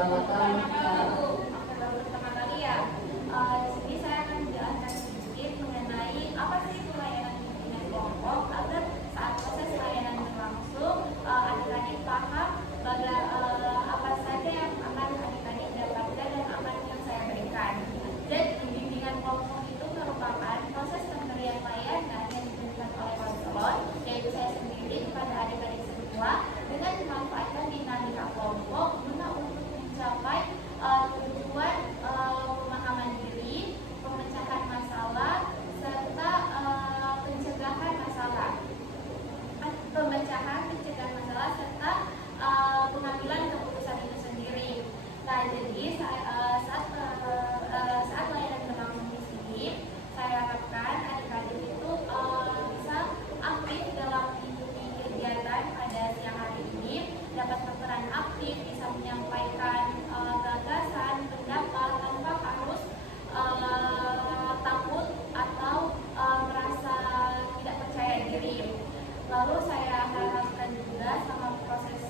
Oke, baru pertama kali ya. Di sini saya akan menjelaskan sedikit mengenai apa sih itu layanan bimbingan kelompok agar saat proses layanan berlangsung adik-adik paham apa saja yang akan adik-adik dapatkan dan apa yang saya berikan. Dan bimbingan kelompok itu merupakan proses pemberian layanan yang diberikan oleh konselor, yaitu saya sendiri kepada adik-adik semua dengan memanfaatkan dinamika kelompok guna untuk mencapai tujuan pemahaman diri, pemecahan masalah, serta pencegahan masalah, serta pengambilan keputusan itu sendiri. Nah, jadi saat layanan berlangsung di sini, saya harapkan adik-adik itu bisa aktif dalam mengikuti kegiatan pada siang hari ini, dapat berperan aktif, bisa menyampaikan gagasan, pendapat tanpa harus takut atau merasa tidak percaya diri. Lalu saya harapkan juga sama proses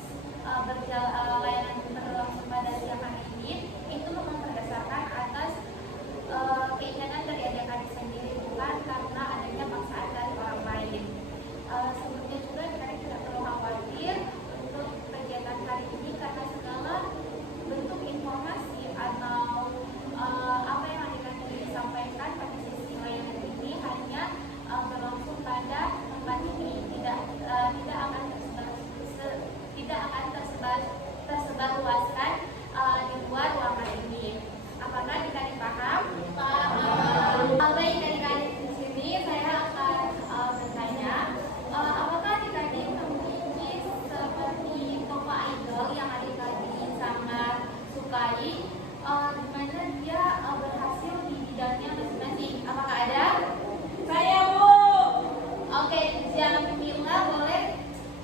layanan berlangsung pada siang hari ini itu memang berdasarkan atas keinginan dari adik-adik sendiri, bukan karena adanya paksaan dari orang lain. Sebelumnya juga kita tidak perlu khawatir untuk kegiatan hari ini karena segala bentuk informasi atau apa yang adik-adik sampaikan pada sesi layanan ini hanya berlangsung pada tempat ini, tidak akan tersebar luaskan di luar ruangan ini. Apakah adik-adik paham? Baik, adik-adik di sini saya akan bertanya, apakah adik-adik memiliki seperti tokoh idol yang adik-adik sangat sukai, di mana dia berhasil di bidangnya masing-masing? Apakah ada? Saya, Bu. Oke, jangan Mila, boleh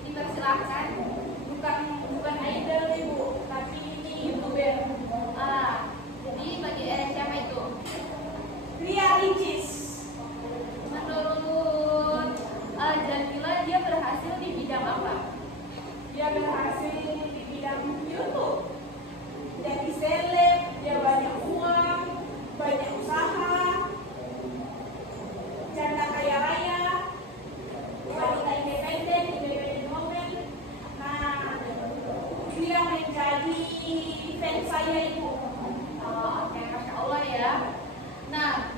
dipersilahkan. Bukan idol, Ibu, tapi ini YouTuber. Jadi bagi siapa itu? Ria Ricis. Menurut Jamila, dia berhasil di bidang apa? Dia berhasil di bidang YouTube. Jadi seleb, dia banyak uang, banyak usaha, janda kaya raya, wanita independen momen. Nah, dia menjadi fans saya, Ibu. Oke, Masya Allah ya. Nah,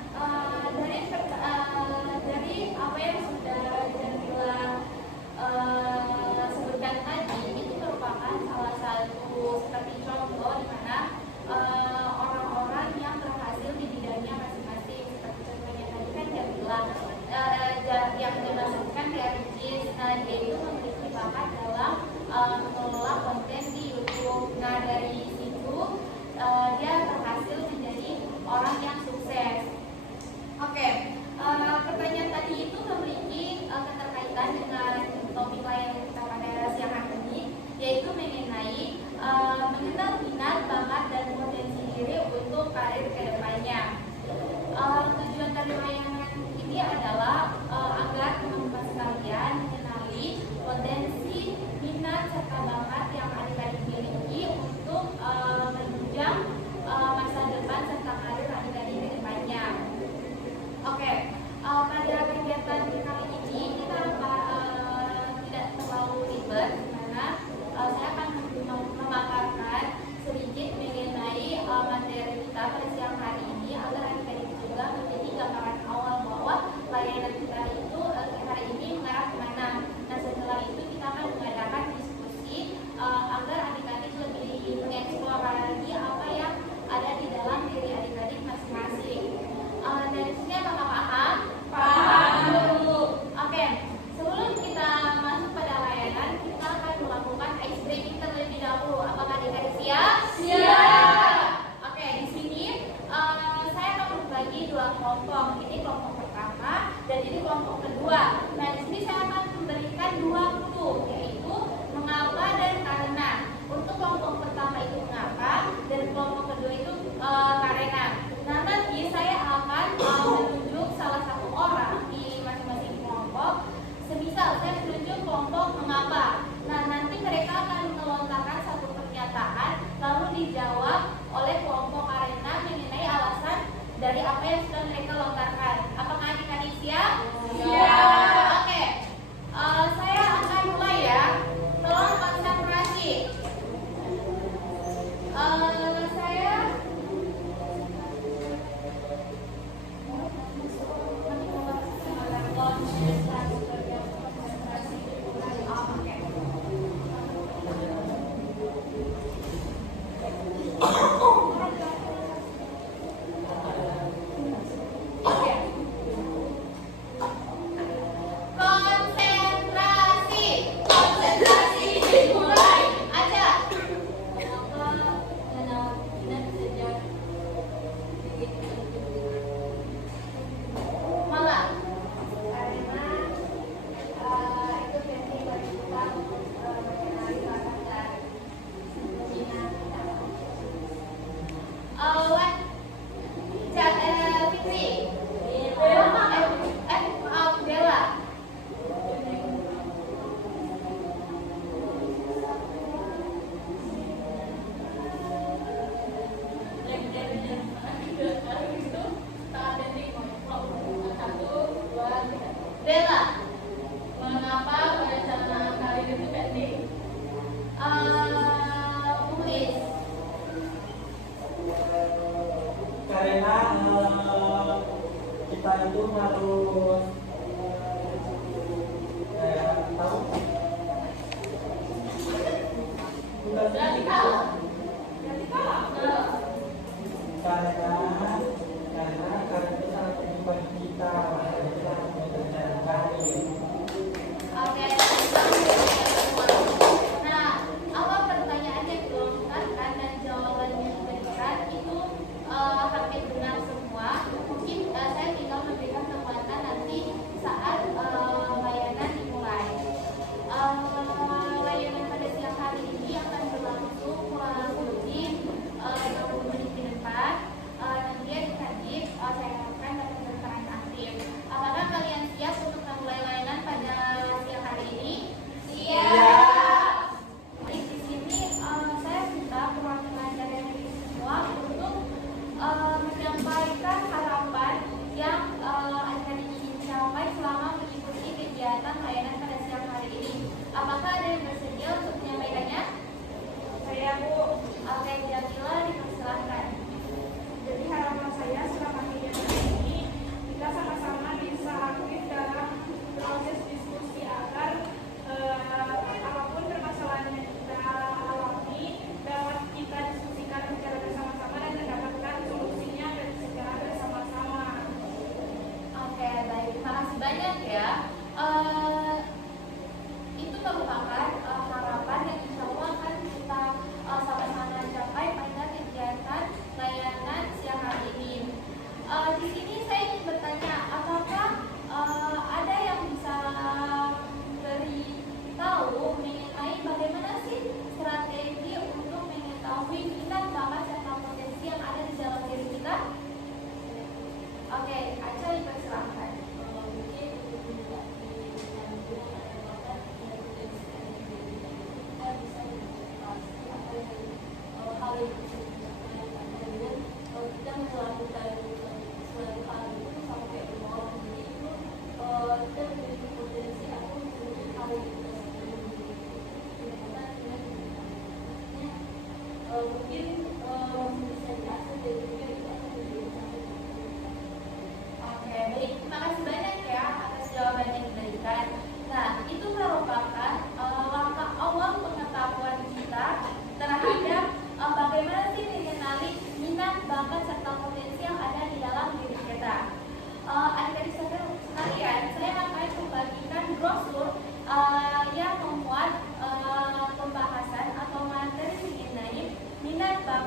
dari apa yang sudah Jamila sebutkan tadi, itu merupakan salah satu seperti contoh di mana orang-orang yang berhasil di bidangnya masing-masing. Seperti contohnya tadi kan Jamila, yang dimaksudkan dari Ricis. Nah, dia itu memiliki bakat dalam mengelola konten di YouTube. Nah, dari situ dia berhasil menjadi orang yang sukses. Oke, pertanyaan tadi itu memiliki keterkaitan dengan topik layanan kita pada siang hari ini, yaitu mengenai mengenal minat, bakat, dan potensi diri untuk karir kedepannya. Tujuan dari layanan ini adalah agar teman-teman sekalian mengenali potensi, minat, serta bakat yang adik-adik miliki untuk menunjang masa depan serta karir adik-adik ke depannya. Oke, pada kegiatan kali ini kita tidak terlalu ribet karena saya akan memaparkan sedikit mengenai materi kita pada siang hari ini agar adik-adik juga menjadi gambaran awal bahwa layanan kita Bella. Mengapa perencanaan karir itu penting? Ulis. Karena kita itu harus tahu Berarti kalah. Berarti kalah. karena itu sangat penting bagi kita, makanya kita harus merencanakan ini. Oke. Nah, awal pertanyaannya dilontarkan dan jawabannya diberikan itu hampir benar semua. Mungkin saya tinggal memberikan penguatan nanti saat layanan dimulai. Layanan pada siang hari ini akan berlangsung kurang lebih 20 menit ke depan. Nanti adik-adik saya harapkan dapat berperan aktif. Apakah kalian siap untuk memulai layanan pada siang hari ini? Siap. Di sini saya minta perwakilan dari semua untuk menyampaikan harapan yang akan ingin dicapai selama mengikuti kegiatan layanan pada siang hari ini. Apakah ada yang bersedia untuk menyampaikannya? Saya Bu. Oke, Jamila dipersilakan. Jadi harapan saya selama kegiatan ini kita sama-sama bisa aktif dalam proses diskusi agar apapun permasalahan yang kita alami dapat kita diskusikan secara bersama-sama dan mendapatkan solusinya secara bersama-sama. Oke, baik. Terima kasih banyak ya. Itu merupakan harapan yang insya Allah akan kita sama-sama capai pada kegiatan layanan siang hari ini. Di sini saya ingin bertanya, apakah ada yang bisa beritahu mengenai bagaimana sih strategi untuk mengetahui minat, bakat, serta potensi yang ada di dalam diri kita? Oke, Aca dipersilahkan. Mungkin untuk menjadi bakat kita bisa mengantisipasi apa yang hal yang bisa dicapai dengan kita melakukan suatu hal itu sampai ke bawah jadi itu kita memiliki potensi atau memiliki hal yang kita sendiri dengan mungkin bisa diasah dan juga itu akan menjadi sampai. Oke, baik. Terima kasih banyak ya atas jawaban yang diberikan. Nah, itu merupakan langkah awal pengetahuan kita terhadap bagaimana sih mengenali minat, bakat, serta potensi yang ada di dalam diri kita. Adik-adik sekalian, saya akan membagikan brosur yang memuat pembahasan atau materi mengenai minat, bakat,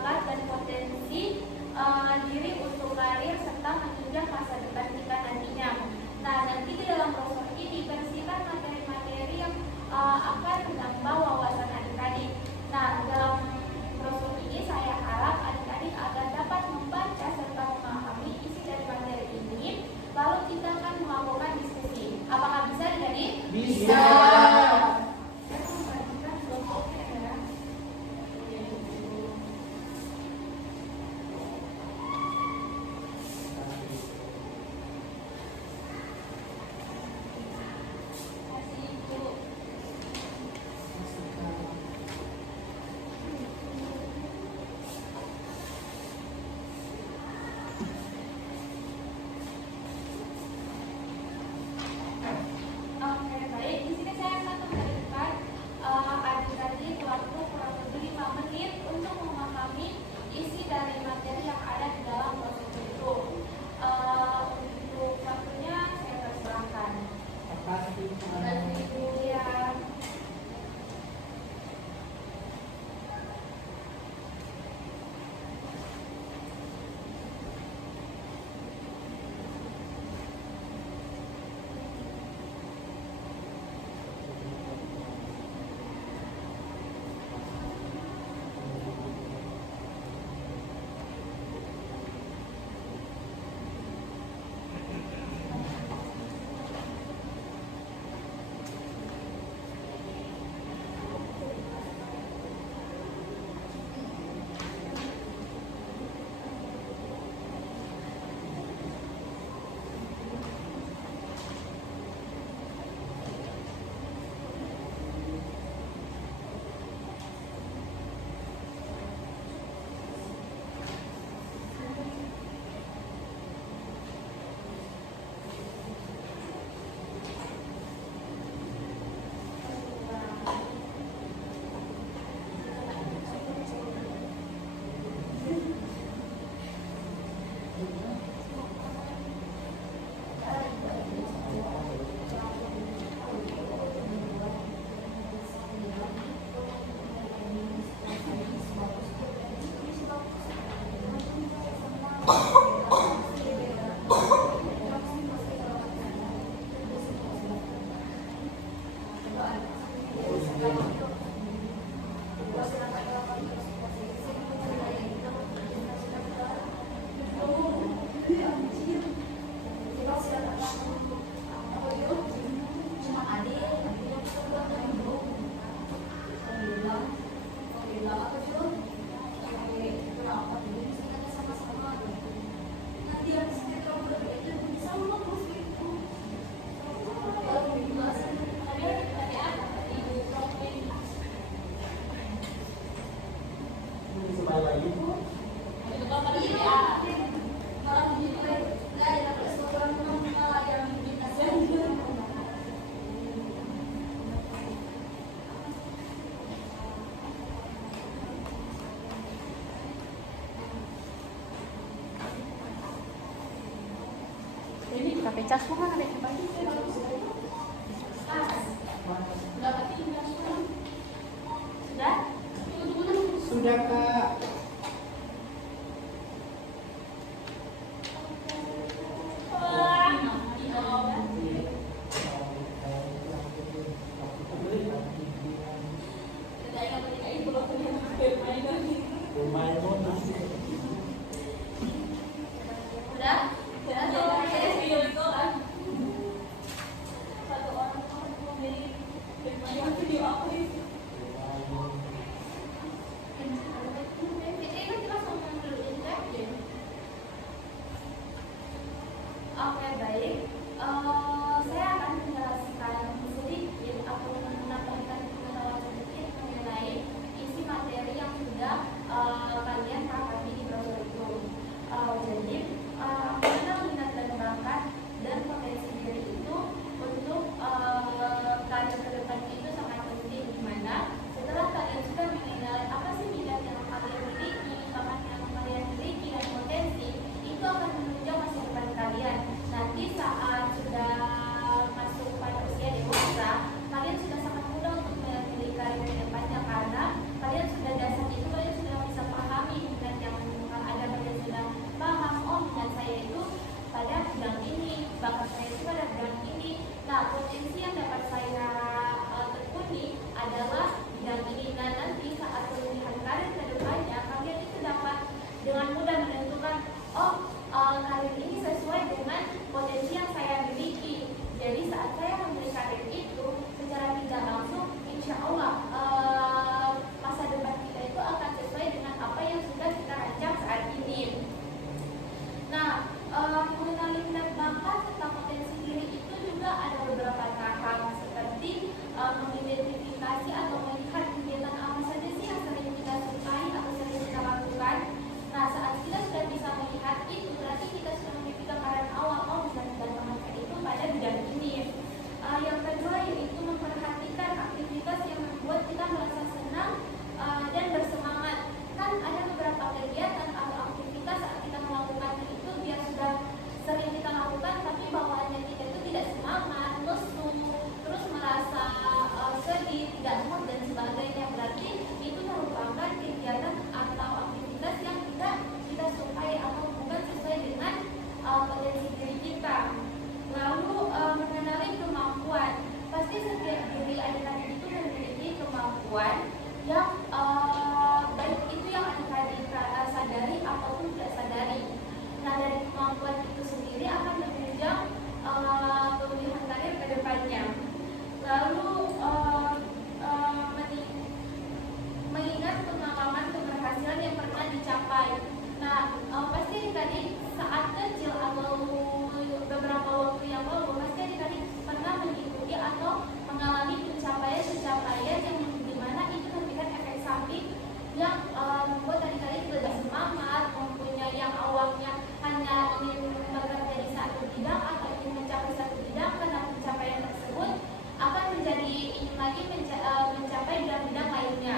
cas mah ada yang bagi. Sudah? Sudah Kak. Sudah? Oke, baik. Saya akan menjelaskan sedikit atau menambahkan pengetahuan sedikit mengenai isi materi yang sudah kalian pahami di brosur itu. Jadi, mengenal minat dan bakat dan potensi diri itu untuk karir ke depan itu sangat penting, di mana setelah kalian sudah mengenal apa sih minat yang kalian miliki, bakat yang kalian miliki, dan potensi, itu akan menunjang masa depan kalian. Nanti saat sudah masuk pada usia dewasa, kalian sudah sangat mudah untuk memilih karir ke depannya, karena kalian sudah dasar itu, kalian sudah bisa pahami minat yang ada, kalian sudah paham, oh minat saya itu pada bidang ini, bakat saya itu pada bidang ini. Nah, potensi yang dapat saya tekuni adalah bidang ini. Nah, nanti saat pemilihan karir ke depannya, kalian itu dapat dengan mudah menentukan, oh karir ini sesuai dengan potensi yang saya miliki. Jadi saat saya memilih karir itu, secara tidak langsung, insya Allah masa depan kita itu akan sesuai dengan apa yang sudah kita rancang saat ini. Nah, mengenali minat bakat serta potensi diri itu juga ada beberapa tahap, seperti mengidentifikasi atau melihat kegiatan apa saja sih yang sering kita sukai atau sering kita lakukan. Nah, saat kita sudah bisa melihat itu, berarti kita sudah memiliki gambaran awal, oh bisa kita melakukan itu pada bidang ini. Yang kedua yaitu memperhatikan aktivitas yang membuat kita merasa senang dan bersemangat. Kan ada beberapa kegiatan atau aktivitas saat kita melakukan itu dia sudah sering kita lakukan, tapi bawaannya kita itu tidak semangat, lesu, terus merasa sedih, tidak mood dan sebagainya. Berarti itu merupakan kegiatan atau aktivitas yang tidak kita sukai atau bukan sesuai dengan potensi diri kita. Lalu mengenali kemampuan. Pasti setiap diri adik-adik itu memiliki kemampuan yang baik itu yang adik-adik sadari ataupun tidak sadari. Nah, dari kemampuan itu sendiri akan menunjang pemilihan karir ke depannya. Lalu mengingat pengalaman keberhasilan yang pernah dicapai. Nah, pasti adik-adik saat kecil atau beberapa waktu yang lalu, pasti adik-adik pernah mengikuti atau mengalami pencapaian-pencapaian yang dimana itu memberikan efek samping yang membuat adik-adik lebih semangat, mempunyai yang awalnya hanya ingin bekerja di satu bidang atau ingin mencapai satu bidang, karena pencapaian tersebut akan menjadi ingin lagi mencapai bidang-bidang lainnya.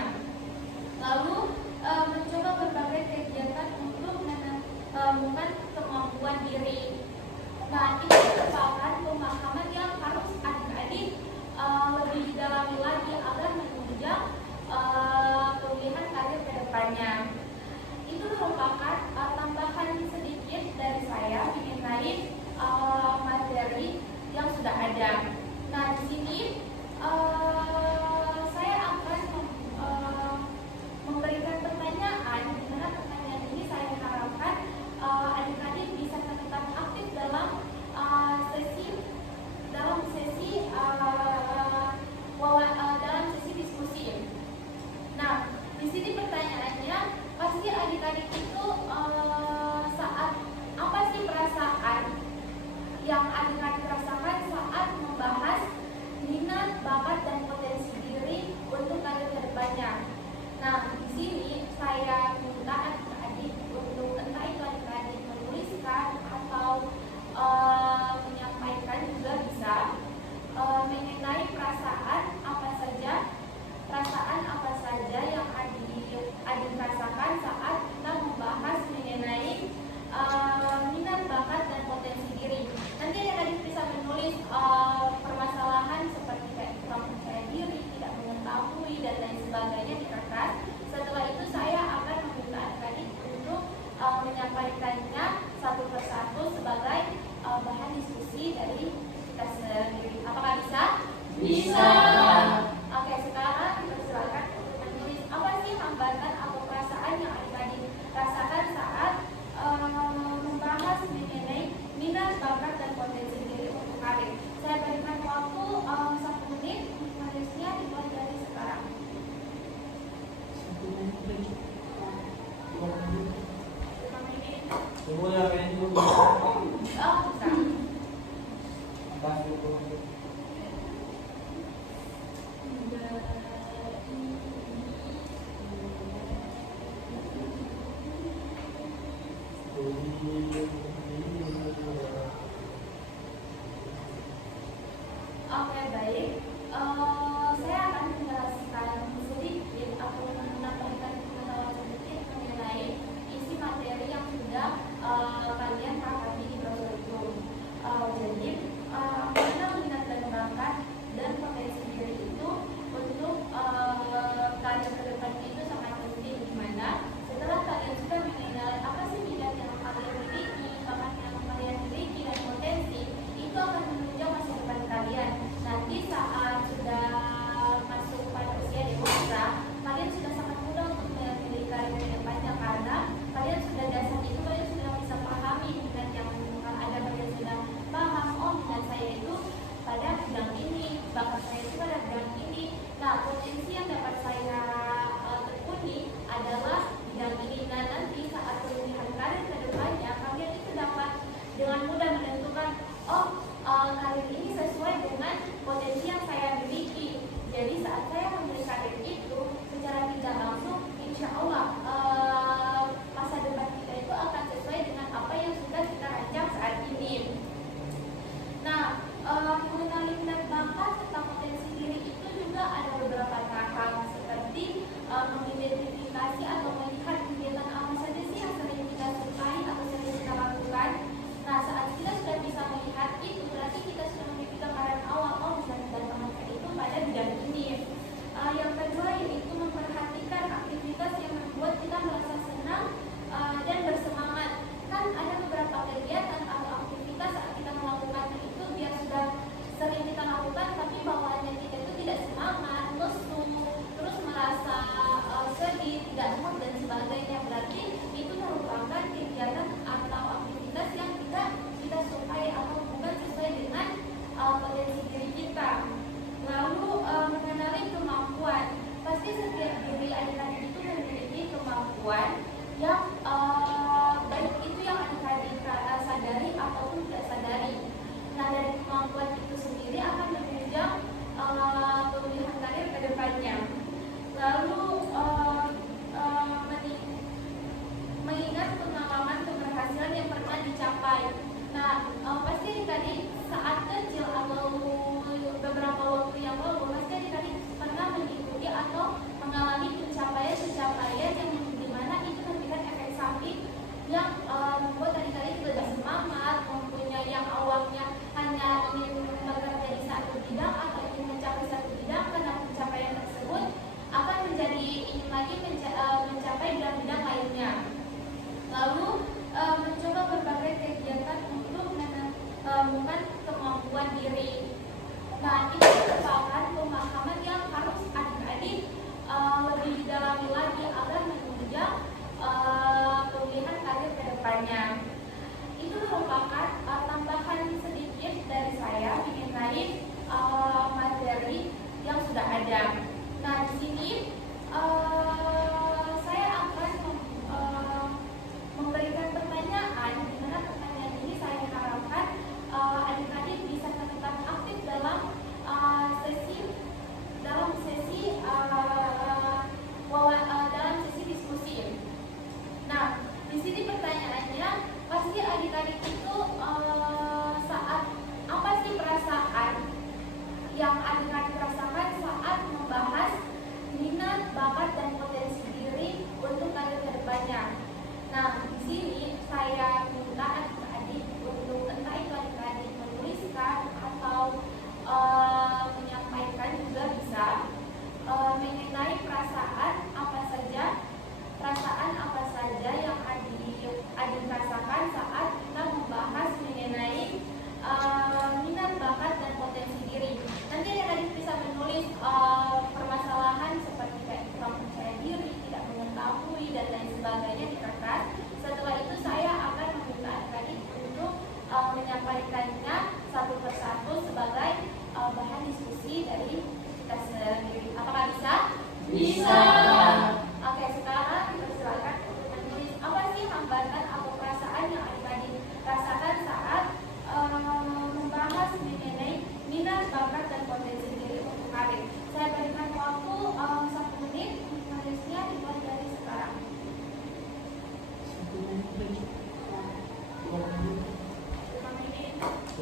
Lalu mencoba berbagai kegiatan untuk menemukan kemampuan diri. Nah, ini merupakan pemahaman yang harus adik-adik lebih dalami lagi agar menunjang pemilihan karir ke depannya. Itu merupakan tambahan sedikit dari saya mengenai materi yang sudah ada. Nah, di sini saya akan memberikan pertanyaan, di mana pertanyaan ini saya harapkan adik-adik bisa tetap aktif dalam sesi diskusi. Nah, di sini pertanyaannya, pasti adik-adik itu saat apa sih perasaan yang adik-adik rasakan saat membahas minat, bakat, dan potensi diri untuk karir ke depannya. Nah, di sini saya minta adik-adik untuk entah itu adik-adik menuliskan atau menyampaikan juga bisa mengenai perasaan apa saja yang adik rasakan saat kita membahas mengenai minat, bakat, dan potensi diri. Nanti adik-adik hambatan atau perasaan yang adik-adik rasakan saat membahas mengenai minat, bakat, dan potensi diri untuk karir. Saya berikan waktu 1 menit untuk menulisnya dimulai dari sekarang. 1 menit lagi. 2 menit. 5 menit. Semua yang itu Oh, bisa. atas itu. Oke, baik. Saya akan menjelaskan sedikit atau menambahkan pengetahuan sedikit mengenai isi materi yang sudah kalian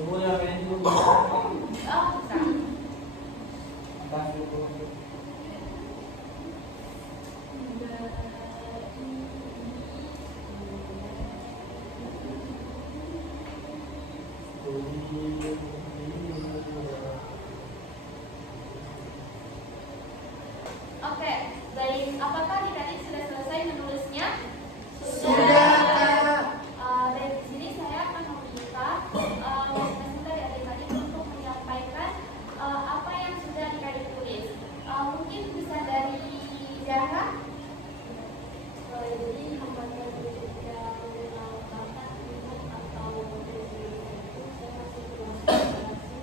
Ibu yang ini dulu. Oh, bisa. Makasih Bu. Oke, baik. Apakah adik-adik sudah selesai menulisnya? Sudah, Kak. Dari sini saya akan meminta masing-masing dari adik-adik untuk menyampaikan apa yang sudah adik-adik tulis. Mungkin bisa dari Zahra. Jadi hambatan ketika mengenal bakat minat atau potensi itu saya masih berkonsentrasi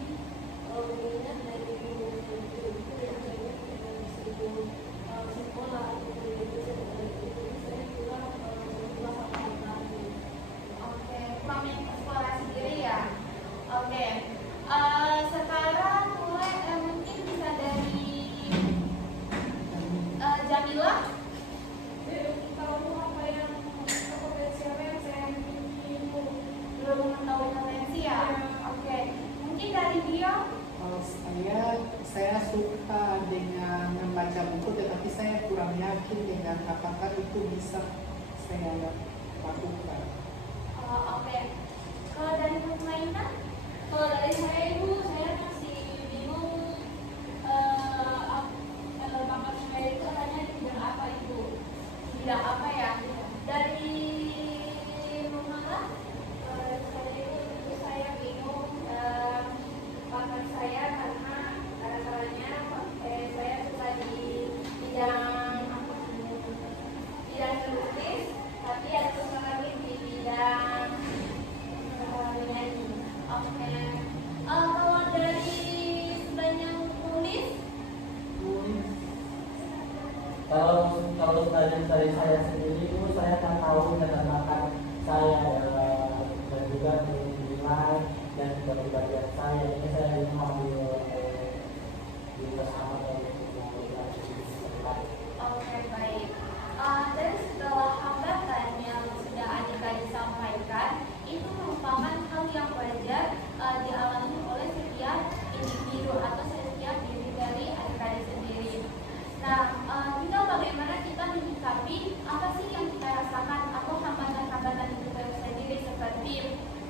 mengingat dari ilmu itu yang banyak dengan meskipun sekolah atau kuliah itu saya kurang berubah hal-hal. Oke, kurang mengeksplorasi diri ya. Oke, sekarang mulai mungkin bisa dari Jamila. Tahu apa yang potensialnya yang saya miliki Bu. Belum mengetahui potensi ya. Oke, mungkin dari Dio. Kalau saya suka dengan membaca buku, tetapi saya kurang yakin dengan apakah itu bisa saya lakukan. Oke, kalau dari Mutmainah. Kalau dari saya ibu, saya masih bingung bakat saya itu hanya di bidang apa ibu? Bidang apa ya? Dari Rumah. Saya bingung bakat saya karena rata-ratanya saya suka di bidang menulis, tapi ada suka lagi di bidang menyanyi. Oke. Kalau dari sebanyak tulis, Kalau sebagian dari saya sendiri Bu, saya akan tahu dengan bakat saya dan juga nilai dan kepribadian saya. Ini saya mengambil di bersama dari oke baik. Dari segala hambatan yang sudah adik-adik sampaikan, itu merupakan hal yang wajar dialami oleh setiap individu atau setiap diri dari adik-adik sendiri. Nah, tinggal bagaimana kita menyikapi apa sih yang kita rasakan atau hambatan-hambatan itu sendiri, seperti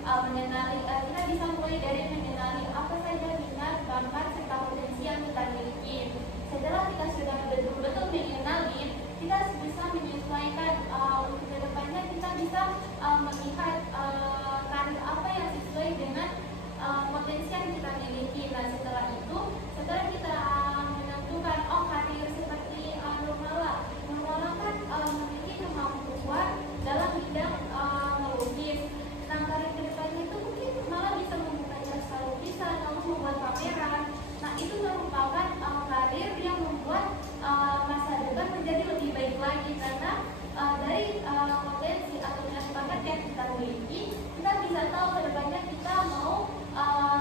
mengenali, kita bisa mulai dari mengenali apa saja minat, bakat, serta potensi yang kita miliki. Setelah kita sudah betul-betul mengenali, kita bisa menyesuaikan untuk kedepannya kita bisa melihat karir apa yang sesuai dengan potensi yang kita miliki. Nah, setelah itu, setelah kita menentukan karir seperti Nurmala kan memiliki kemampuan dalam bidang melukis. Nah, karir kedepannya itu mungkin malah bisa membuka jasa lukisan, lalu membuat pameran. Nah, itu merupakan karir yang membuat masa depan menjadi lebih baik lagi, karena dari potensi atau minat bakat yang kita miliki, kita bisa tahu kedepannya kita mau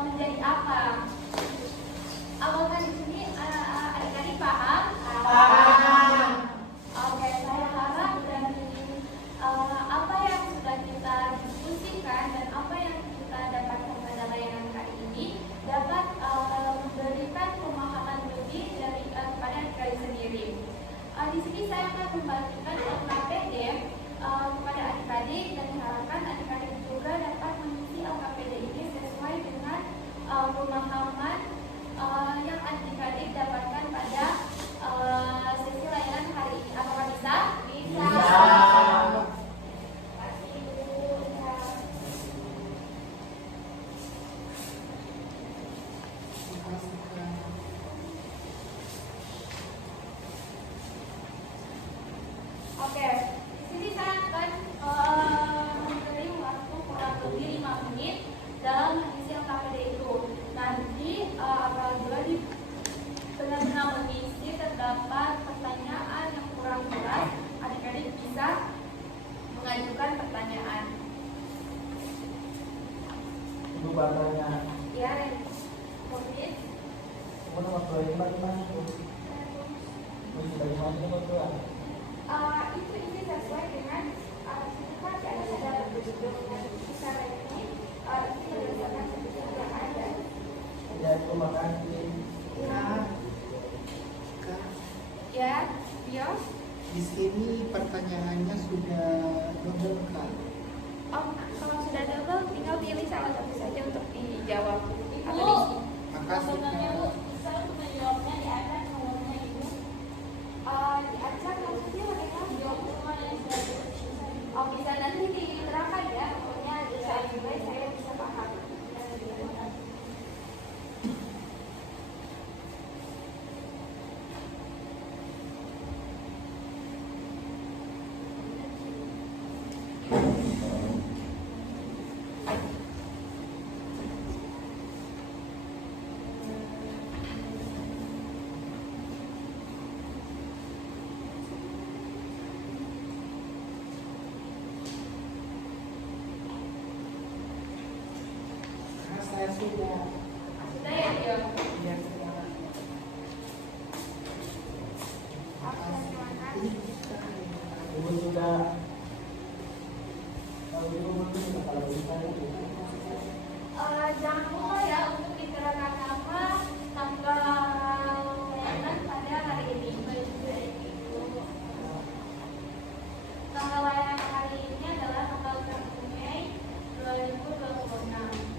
menjadi apa. Apakah di sini adik-adik paham? Paham. Oke, saya harap dari apa yang sudah kita diskusikan dan apa yang kita dapatkan pada layanan kali ini dapat memberikan pemahaman lebih dari kepada adik-adik sendiri. Di sini saya akan membagikan LKPD kepada adik-adik dan diharapkan adik-adik juga dapat mengisi LKPD ini sesuai dengan pemahaman yang adik-adik dapatkan pada sesi layanan hari ini. Apakah bisa? Bisa. Kasih dulu ya. Oke, di sini saya akan memberi waktu kurang lebih 5 menit dalam mengisi LKPD itu. Nanti apabila benar-benar mengisi terdapat pertanyaan yang kurang jelas, adik-adik bisa mengajukan pertanyaan. Ibu bapaknya. Ya, Covid. Ibu nomor 25 di mana Bu? Bu sudah di mana nomor 2? Itu ini sesuai dengan kan ada bisa ini berdasarkan terima kasih. Kak, Kak, Ya, Rio. di sini pertanyaannya sudah double Kak. Oh, kalau sudah double, tinggal pilih salah satu saja untuk dijawab atau Ibu, diisi. Makasih sebenarnya Bu, Kak. saya menjawabnya di atas nomornya Ibu. Diacak maksudnya bagaimana? Jawab semua yang sudah diisi saya. Oh, bisa nanti diterangkan ya, pokoknya bisa baik saya bisa paham. Kak, saya sudah. Sudah ya, Rio? Iya, terima kasih. Oke, terima kasih. Ibu sudah. Kalau ibu mungkin kalau bisa ibu. Jangan lupa ya untuk diserahkan nama tanggal layanan pada hari ini. Tanggal layanan hari ini adalah tanggal 1 Mei 2026.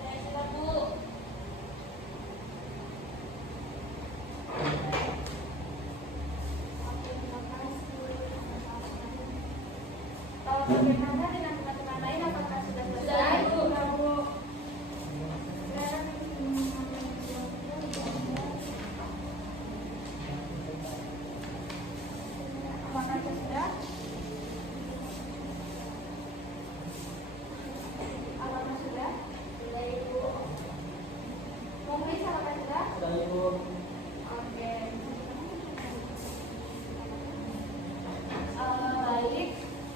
Saya sudah Bu. Oke, terima kasih. Kalau bagaimana dengan teman-teman lain, apakah sudah selesai? Sudah, Bu. Apakah sudah? Apakah sudah? Sudah Ibu. Mungkin apakah sudah? Sudah ibu. Oke. Baik,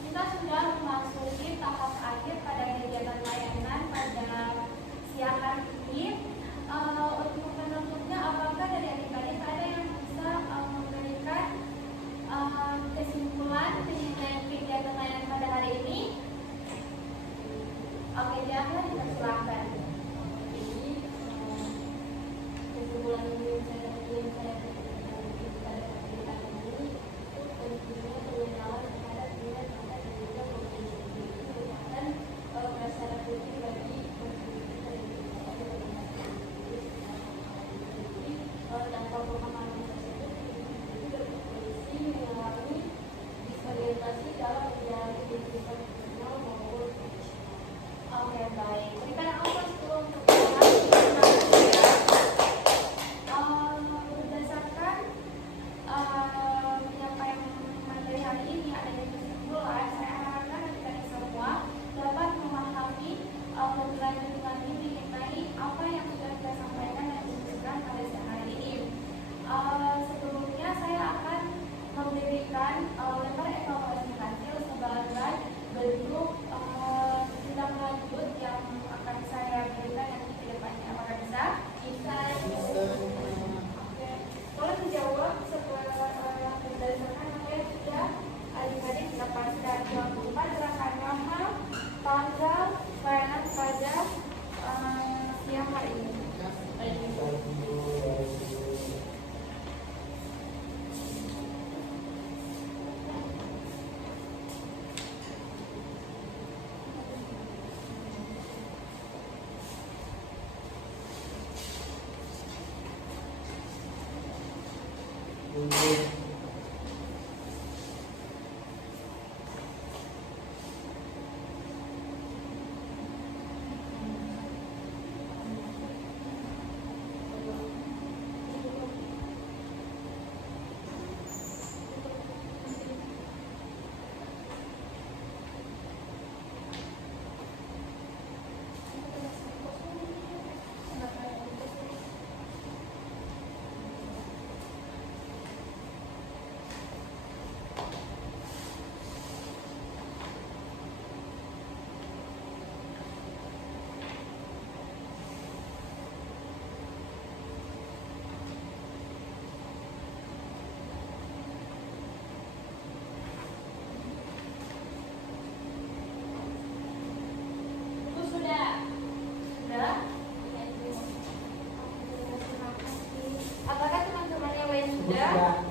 kita sudah memasuki tahap akhir pada kegiatan layanan pada siang hari ini. Untuk penutupnya, apakah dari adik-adik ada yang bisa memberikan kesimpulan penilaian kegiatan layanan pada hari ini? Oke, jangan dipersilahkan. Jadi kesimpulan yang saya berikan kepada kegiatan ini itu pentingnya pengenalan terhadap minat bakat dan juga kompetensi itu merupakan prasyarat penting bagi kontribusi dan tanpa pemahaman tersebut itu berpotensi mengalami disorientasi dalam menjalani kehidupan personal maupun profesional. Oke, baik. Berikan aplaus dulu untuk teman-teman ya. Berdasarkan penyampaian materi hari ini, adanya kesimpulan, saya harapkan adik-adik semua dapat memahami lebih lanjut lagi mengenai apa yang sudah kita sampaikan dan diskusikan pada siang hari ini. Sebelumnya saya akan memberikan lembar evaluasi hasil sebagai bentuk tindak lanjut yang akan saya berikan nanti ke depannya. Apakah bisa? Bisa. Oke. Tolong dijawab berdasarkan apa yang sudah adik-adik dapatkan. Jangan lupa serahkan nama, tanggal, layanan pada siang hari ini. Ibu. Sudah?